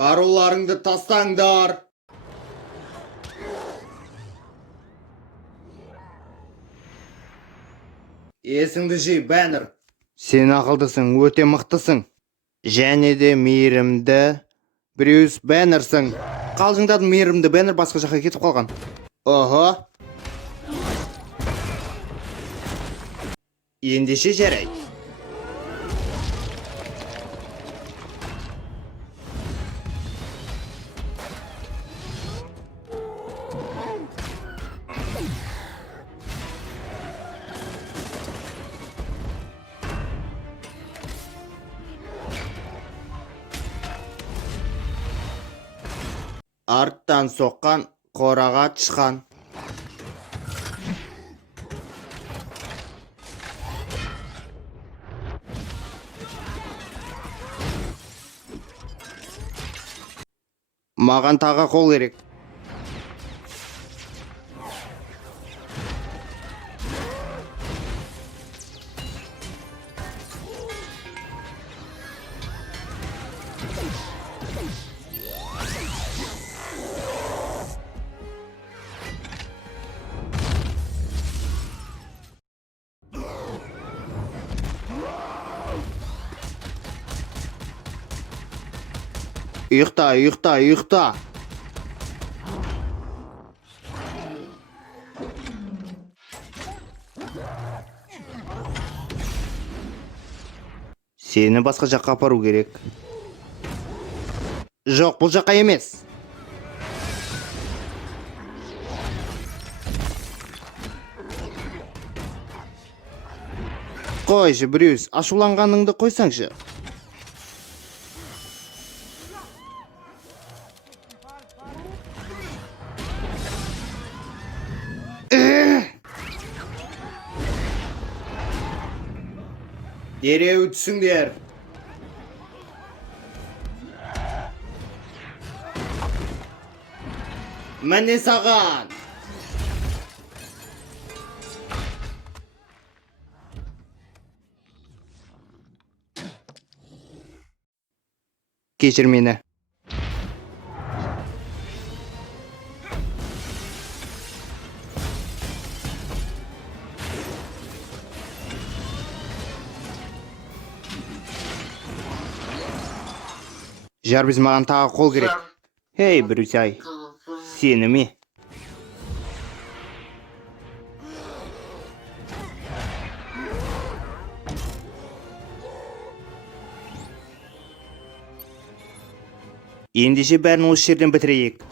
Қаруларыңды тастаңдар. Есіңді жи, Бэннер. Сен ақылдысың, өте мықтысың. Және де мейірімді Брюс Бэннерсің. Қалжыңдадың, мейірімді Бэннер басқа жаққа кетіп қалған. Ого. Ендеше жарайды. Арттан соққан қораға тышқан. Маған тағы қол керек. Ұйықта, ұйықта, ұйықта. Сені басқа жаққа апару керек. Жоқ, бұл жаққа емес. Қойшы, Брюс, ашуланғаныңды қойсаңшы. Дереу түсіңдер. Міне саған. Кешір мені. Жарбиз, маған тағы қол керек. Хей, Брюс-ай, сені ме? Ендеше бәрін осы жерден бітірейік.